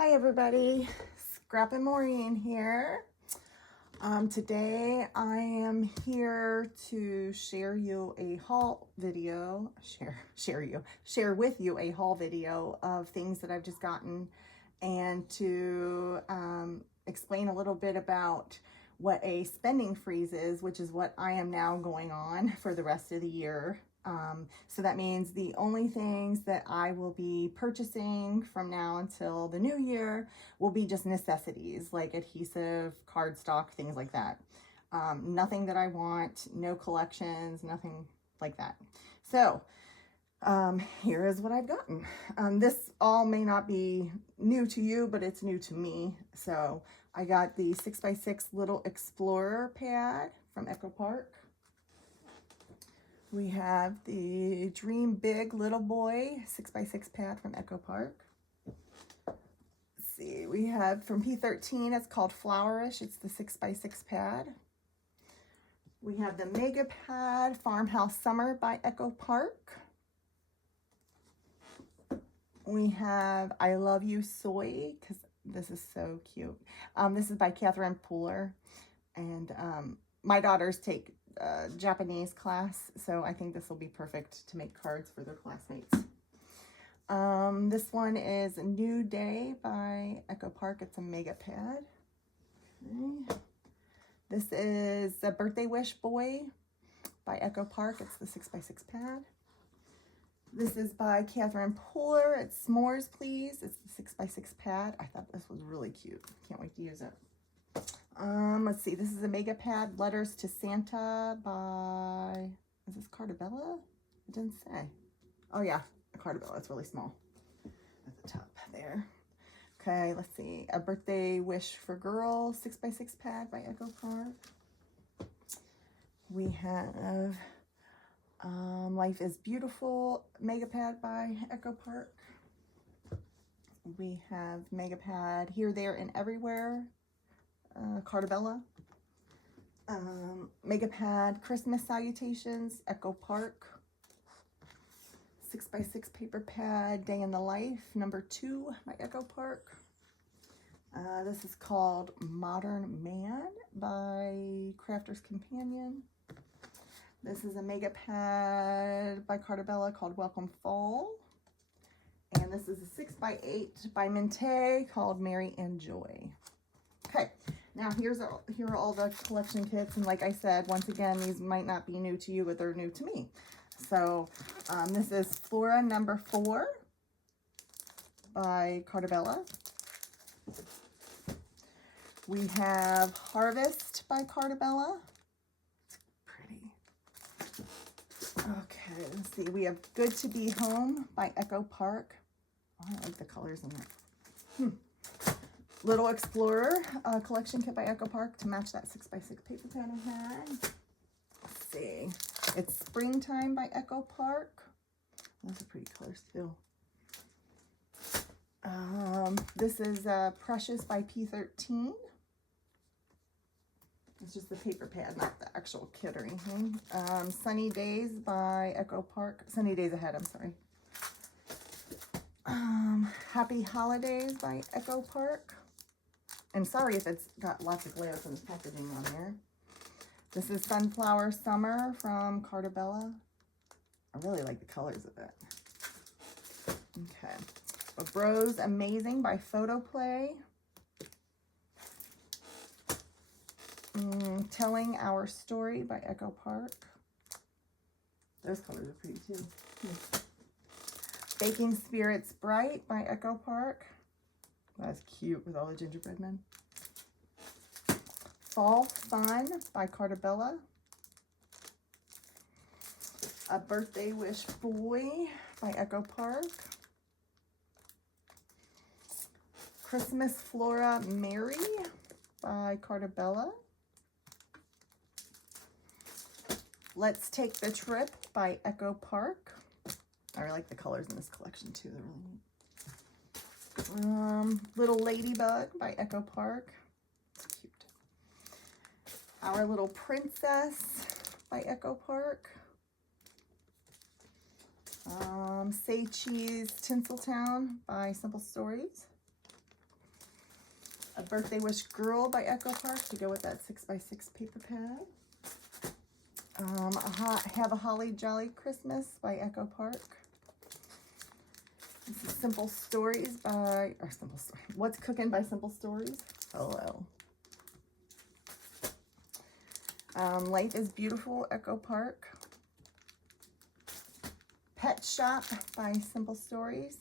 Hi everybody, Scrap and Maureen here. Today I am here to share you a haul video, share with you a haul video of things that I've just gotten, and to explain a little bit about what a spending freeze is, which is what I am now going on for the rest of the year. So that means the only things that I will be purchasing from now until the new year will be just necessities like adhesive, cardstock, things like that. Nothing that I want, no collections, nothing like that. So here is what I've gotten. This all may not be new to you, but it's new to me. So I got the 6x6 Little Explorer pad from Echo Park. We have the Dream Big Little Boy 6x6 pad from Echo Park. Let's see, we have from P13, it's called Flowerish. It's the 6x6 pad. We have the Mega Pad Farmhouse Summer by Echo Park. We have I Love You Soy, because this is so cute. This is by Catherine Pooler. And my daughters take Japanese class, so I think this will be perfect to make cards for their classmates. This one is a New Day by Echo Park. It's a mega pad. Okay. This is a Birthday Wish Boy by Echo Park. It's the 6x6 pad. This is by Catherine Pooler. It's S'mores Please. It's the 6x6 pad. I thought this was really cute. Can't wait to use it. Let's see, this is a mega pad, Letters to Santa by, is this Cartabella? It didn't say. Oh yeah, a Cartabella, it's really small at the top there. Okay, let's see, a Birthday Wish for Girl 6x6 pad by Echo Park. We have Life is Beautiful mega pad by Echo Park. We have mega pad Here, There, and Everywhere, Cartabella. Mega pad Christmas Salutations, Echo Park. 6x6 paper pad Day in the Life #2 by Echo Park. This is called Modern Man by Crafter's Companion. This is a mega pad by Cartabella called Welcome Fall. And this is a 6x8 by Minté called Merry and Joy. Okay, now here are all the collection kits, and like I said, once again, these might not be new to you, but they're new to me. So this is Flora #4 by Cartabella. We have Harvest by Cartabella. Pretty. Okay, let's see. We have Good to Be Home by Echo Park. Oh, I like the colors in it. Little Explorer collection kit by Echo Park to match that 6x6 paper pad I had. Let's see. It's Springtime by Echo Park. Those are pretty colors too. This is Precious by P13. It's just the paper pad, not the actual kit or anything. Sunny Days by Echo Park. Sunny Days Ahead, I'm sorry. Happy Holidays by Echo Park. And sorry if it's got lots of layers in the packaging on there. This is Sunflower Summer from Cartabella. I really like the colors of it. Okay. A Bros Amazing by Photoplay. Telling Our Story by Echo Park. Those colors are pretty too. Baking Spirits Bright by Echo Park. That's cute with all the gingerbread men. Fall Fun by Cartabella. A Birthday Wish Boy by Echo Park. Christmas Flora Mary by Cartabella. Let's Take the Trip by Echo Park. I really like the colors in this collection too. They're really neat. Little Ladybug by Echo Park. It's cute. Our Little Princess by Echo Park. Say Cheese Tinseltown by Simple Stories. A Birthday Wish Girl by Echo Park to go with that 6x6 paper pad. Have a Holly Jolly Christmas by Echo Park. This is Simple Stories by, or Simple Story. What's Cooking by Simple Stories. Hello. Life is Beautiful, Echo Park. Pet Shop by Simple Stories.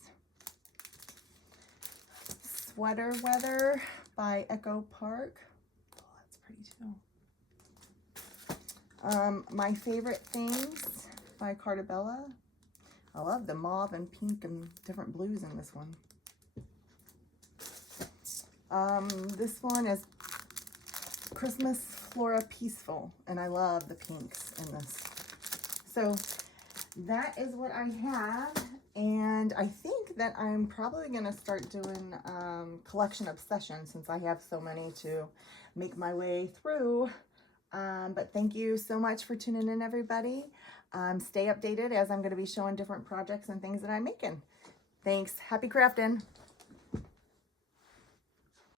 Sweater Weather by Echo Park. Oh, that's pretty too. My Favorite Things by Cartabella. I love the mauve and pink and different blues in this one. This one is Christmas Flora Peaceful, and I love the pinks in this. So that is what I have, and I think that I'm probably going to start doing collection obsession since I have so many to make my way through. But thank you so much for tuning in, everybody. Stay updated as I'm going to be showing different projects and things that I'm making. Thanks. Happy crafting.